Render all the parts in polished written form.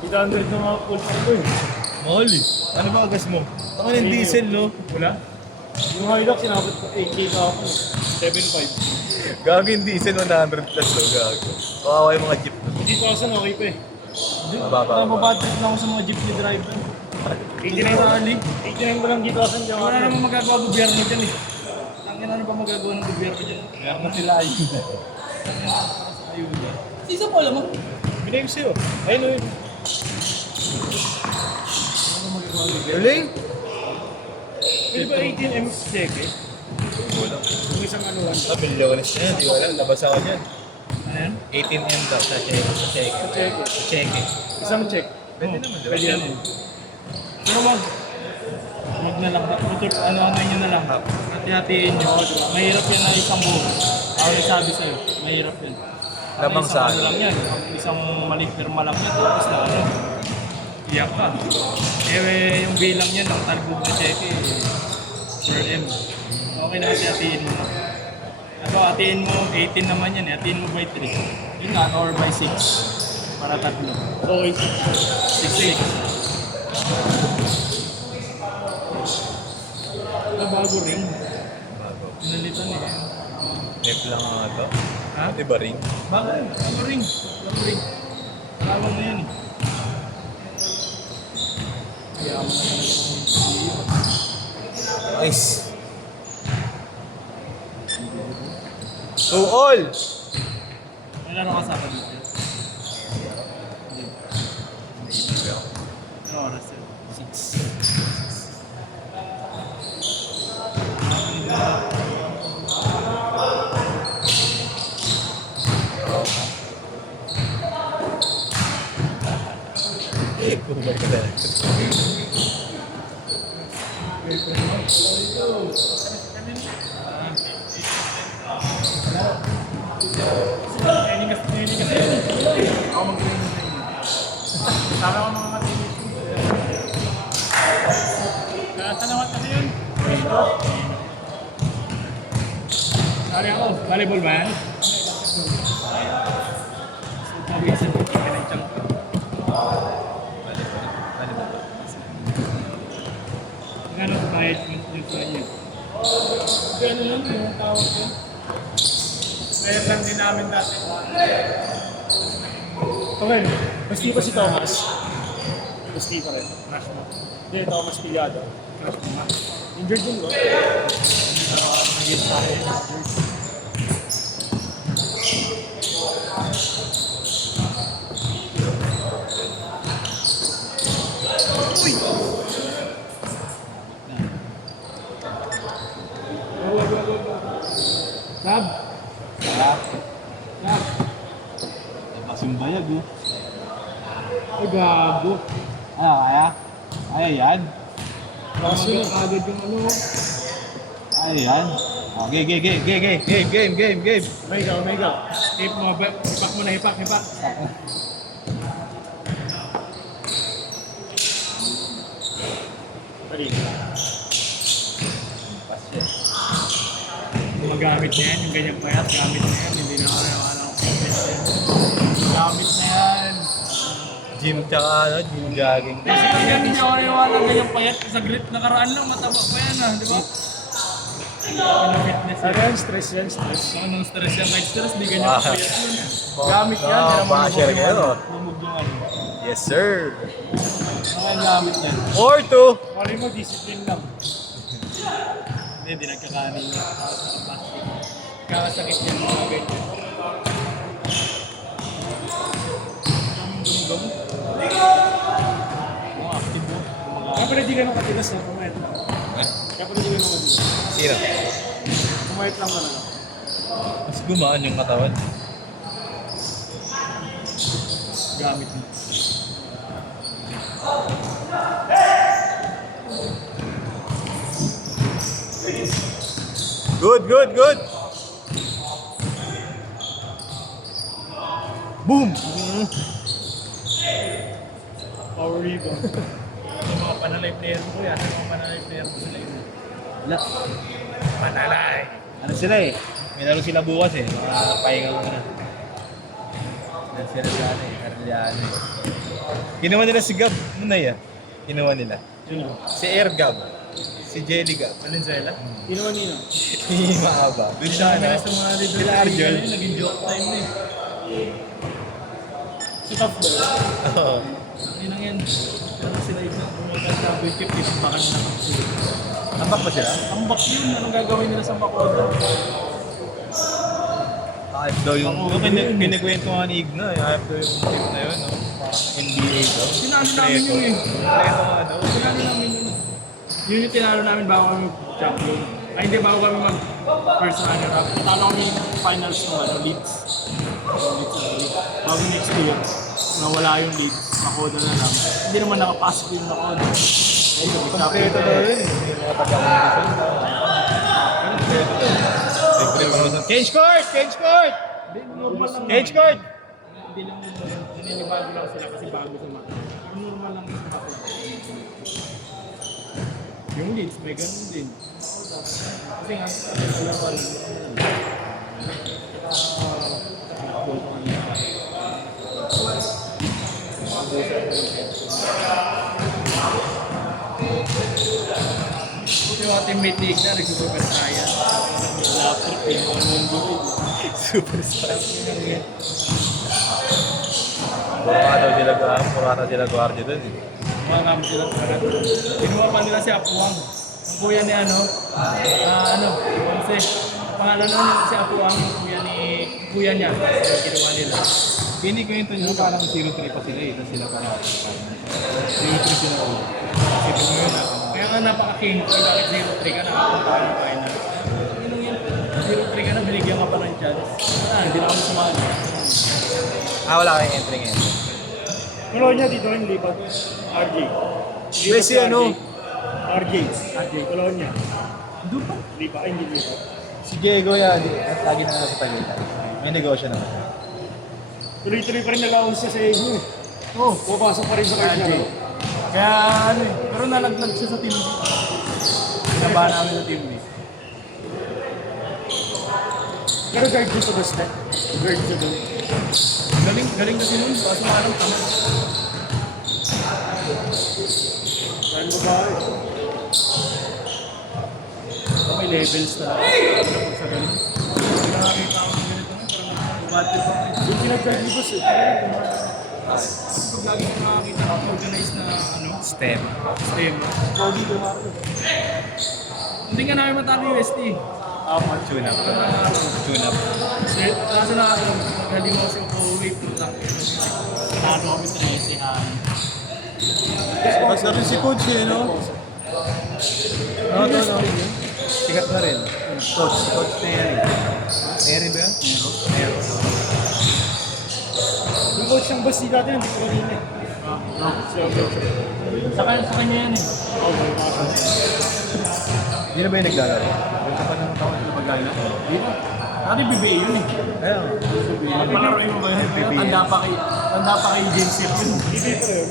800 na mga full ko eh. Mahal eh. Ano ba gas mo? Taka ng diesel, no? Wala. Yung Hilux, sinabot ko 8K pa ako. 7.5. Gago yung diesel, 100 plus, no? Gago. Kawawa yung mga jeep. 50,000 okay pa eh. Mababa. Mababadget lang ako sa mga jeepney driver. 89 ko lang 8,000 dyan. Wala namang magagawa gobyerno dyan eh. Tangin ano pa magagawa ng gobyerno dyan? Kaya na sila ayun. Ayun. Isa po alam mo? Binigay ko sa'yo. Ayun o yun. Galing? Pwede ba 18M check eh? Wala. Yung isang ano lang. Milyones na yan, di ko alam. Labas ako dyan. Ano yan? 18M daw sa check. Sa check. Check. Sa check. Isang check. Pwede naman, di ba? Pwede yan eh. Pero wag na lang. Ano nyo na lang. Hati-hatiin nyo. Diba? Mahirap yan na isang buo. Ako nagsabi sa'yo. Mahirap yan. Lamang Isang sa ano lang yan. Isang maling pirma lang yan. Tapos na ano. Iyak ka. Eh, yung bilang yan ng talbog na check eh. Per M. Okay na kasi hatiin mo. Ano, hatiin mo, 18 naman yan eh. Hatiin mo by 3. Yun nga, or by 6. Para tatlo. Okay. 6. Ito bago ring. Pinalitan eh. Nip lang nga ito. Ha? Di ba ring? Bago ring. Bago ring. Tawag na yan eh. Kaya mo na Nice. To all! may laro ka sa akin dito. Ano oras yun? 6. Eh, kumay ka na. Training kasi yun. Ako mag-training sa inyo. Sabi ako mga katinig. Nasa naman kasi yun. Sorry ako. Volleyball ba yan? Sabi kasi po, kailangan siyang gano'n sa bayad yung sa inyo. Gano'n lang yung tawag ko. Mayroon lang din namin dati. Okay, basti pa si Thomas. Basti pa rin. Crash mo. Hindi, Thomas Pillado. Crash mo nga. Injured din, no? Naging sa akin. Uy! Sab! Sab! Labas yung bayag oh. Ay, gago. Ano kaya? Ay yan. Kaso na agad yung ano. Ay yan. Okay, game. Omega. Hip mo, hipak mo na, hipak. Dali. Magamit na yan, yung ganyang payat, gamit na yan, hindi na ako gamit na yan. Gym tsaka ano, gym jogging. Kasi kaya hindi ako naniwala ng ganyang payat, sa grip nakaraan lang, mataba pa yan di ba? Ano fitness yan? Ano stress yan, stress. Anong stress yan? Kahit stress, di ganyan payat yun. Gamit yan, kaya basher kayo. lumog yung ano. Yes, sir. Mga gamit yan. Or two. Mali mo, discipline lang. Hindi nagkakanin niya. Kakasakit niya mga ganyan. Gum-gum. Mga active mo. Kaya pala di ganun katigas na pumayat. Kaya pala di ganun katigas. Sira. Pumayat lang ka na lang. Mas gumaan yung katawan. Gamit mo. Good. Boom! Power rebound. Yung mga panalay player ko yan. Yung mga panalay player ko sila yun. Wala. Panalay! Ano sila eh? May laro sila bukas eh. Mga pahinga ko na. Yan sila dyan eh. Karelyano eh. Kinuha nila si Gab. Ano na yan? Kinuha nila. Yun o. Si Air Gab. Si Jelly Gab. Valenzuela. Kinuha nino. Maaba. Doon siya, Siya ano? sa mga leader. Sila Argel. Naging joke time na eh. Si Top ba? Oo. Yun lang yan. Pero sila yung championship, titimpakan na lang sila. Tambak ba sila? Ang back yun, anong gagawin nila sa Bacoor? Hype daw yung... Kinikwento nga ni Igna. Hype daw yung team na yun, no? Parang NBA daw. Tinalo namin yun eh. Preto nga daw. Tinalo namin yun. Yun yung tinalo namin bago kami champion. Ay hindi, bago kami mag-first runner-up. Talo kami yung finals ng Leeds. Bago next year, nawala yung Leeds. Makoda na lang. Hindi naman nakapasok yung Makoda. Ay, Preto daw yun. Hindi mga taga-American. Change court! Change court! normal lang. Change court! Hindi lang nililibago lang sila kasi bago sa Makoda. Pero normal lang yung Makoda. Yung Leeds, may ganun din. Kasi nga, wala pa rin. Yung mga teammate ni Igna, nagsusuper saya. Laptop, yung mga mundo. Super star. Pura sila guardia dun eh. Mga kami sila sa karat. Kinuha pa nila si Apuang. Ang kuya ni Ponce. Pangalan nun si Apuang, yung kuya niya. Kinuha nila. Hindi ko yung nyo, parang 0-3 pa sila eh. Tapos sila parang 0-3 sila ulit. Isipin mo yun Kaya nga napaka-king. Kaya bakit 0-3 ka nakapunta ng final? Yun yan. 0-3 ka na, binigyan ka pa ng chance. Hindi na kami sumali. wala kayong entry ngayon. Colonia dito yung lipat. RJ. May si ano? RJ. Colonia. Doon pa. Lipat. Ay, hindi lipat. Si Diego yan. At lagi na nasa Tagaytay. May negosyo naman. Tuloy-tuloy pa rin nag-aawos siya sa inyo. Oo. Pupasok pa rin sa card niya. Kaya ano eh. Pero nalaglag siya sa team B. Sinaba namin sa team B. Pero guard dito sa basta. Guard siya doon. Galing kasi nun. Kaso nga lang tama. Ano ba? May levels talaga. Kapag sa ganun. Nakakita ako ng ganito nun. Parang battle pa rin. Yung pinag-guard ni Boss eh. Pag lagi ko nakakita ng organized na STEM. stem. Pogi ko nga. Hindi nga namin matalo yung UST. Tune up. Tune up. Kaso na magaling mo kasi overweight. Talo kami 13 Mas na rin si Coach eh, no? No. Sikat na rin. Coach Terry. Terry ba yan? Nero. Yung coach ng Boss dito natin, hindi ko rin eh. Sa kanya yan eh. Hindi na ba yung naglalaro? Yung ka pa naman taon na maglalaro? Dito. Dati BBA yun eh. Ayun. Palaroin mo ba yun? Tanda pa kay James Yep yun. Hindi pa rin.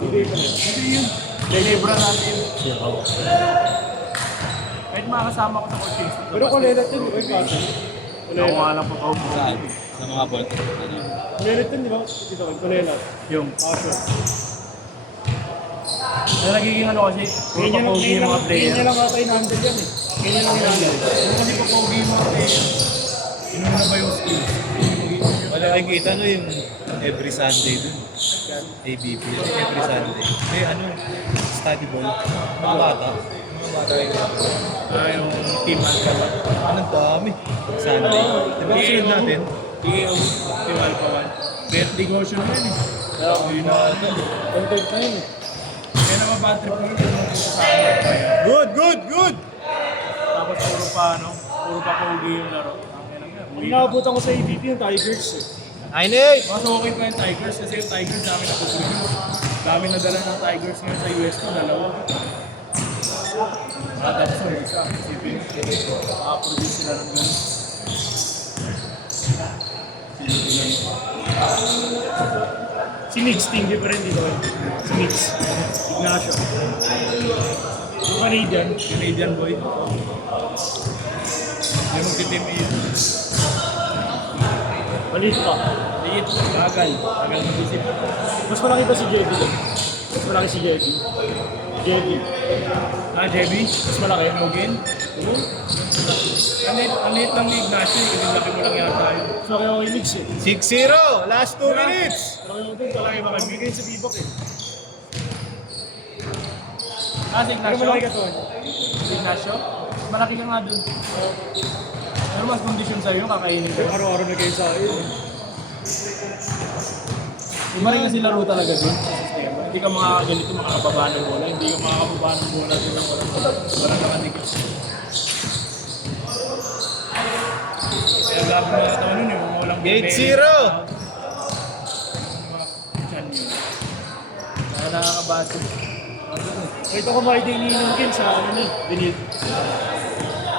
Hindi pa rin. Hindi yun. Delibra natin. Kahit makakasama ko sa coaching. Pero kulelat yun, di ba yung kaso? Ako Kulelat. nga lang po ako. Sa mga ball. Kulelat yun, di ba? Dito, kulelat. Yung. Kaso. Na nagiging ano kasi, puro papogi yung mga player. Ganyan lang ata yung handle yan eh. Ganyan lang yung handle. Puro kasi papogi yung mga player. Sino na ba yung skills? Wala nakikita no yung every Sunday dun. ABP. Every Sunday. Eh ano, study ball. Mga bata. Yung Yung team alpha. Anong dami. Sunday. Diba kasunod natin? TKO, team alpha 1. Birthday motion mo yun eh. Yun na ito. Content na yun eh. Kaya naman bad trip mo yun. Sa akin. Good! Tapos puro pa pogi yung laro. Yung nakabutan ko sa ABP yung Tigers eh. Ainig! Mas okay pa yung Tigers kasi yung Tigers dami na pupulis. Dami na dala ng Tigers ngayon sa US ko, dalawa. Tapos yung isa, isipin, makaproduce sila ng gano'n. Si Mix, team different dito eh. Si Mix. Ignacio. Yung Canadian boy. May magtitim yun. Maliit pa. Liit, bagal. Bagal mag-isip. Mas malaki ba si Jetty? Mas malaki si Jetty. Jetty. Jebby? Mas malaki. Logan? Ang liit lang ni Ignacio. Yung laki mo lang yata yun. Mas malaki ako imix eh. 6-0! Last 2 minutes! Malaki ako din. Malaki ba kami? Bigay sa Bibok eh. Si Pero Ignacio? malaki ka to. Si Ignacio? Malaki ka nga dun. Pero mas kondisyon sa'yo, kakainin ko. Pero araw-araw na kayo sa akin. Iba rin kasi laro talaga dun sa sistema. Hindi ka makakaganito, makakababa ng bola. Hindi ka makakababa ng bola dun ng walang nakanikip. Kaya gabi na ito nun yung walang Gate 0! Diyan yun. Kaya nakakabato. Ito ko makita iniinom kin sa ano na, dinit.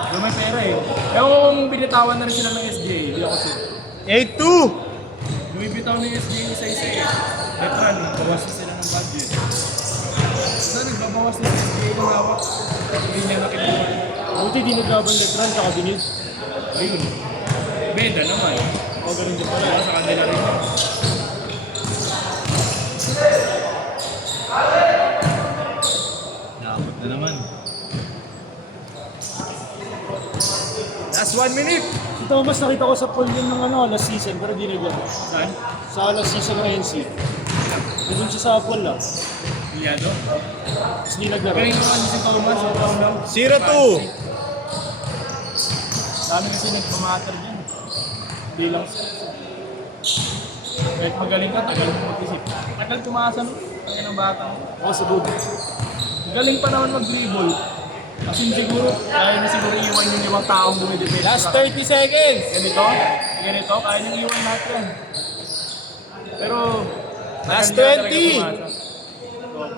Yung may pera eh. Ewan ko kung binitawan na rin sila ng SJ. Hindi ako sure. 8-2! Lumibitaw ng SJ isa-isa eh. Letran, bawas na sila ng budget. Saan nagbabawas na SJ yung hawak? Hindi niya nakibuha. Buti di naglaban Letran tsaka dinit. Ayun. Beda naman. O ganun din Wala pala. sa kanila rin. Nakapot na naman. Last 1 minute! Si Thomas nakita ko sa poll yun ng ano, last season pero di naglaro. Saan? Sa last season ng NC. Nandun siya sa poll ah. Bilyado? Tapos di naglaro. Galing naman si Thomas. Sobrang lang. 0-2! Dami kasi nagmamatter dyan. Hindi lang siya. Kahit magaling ka, tagal mo mag-isip. Tagal tumasa no? Tagal ng bata. Ako sa bud. Galing pa naman mag-dribble. Kasi siguro, kaya na siguro iwan yung limang taong bumidepende. Last 30 seconds! Ganito, kaya nang iwan lahat yan. Pero, Last tagal niya talaga 20. tumasa.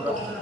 Sobra.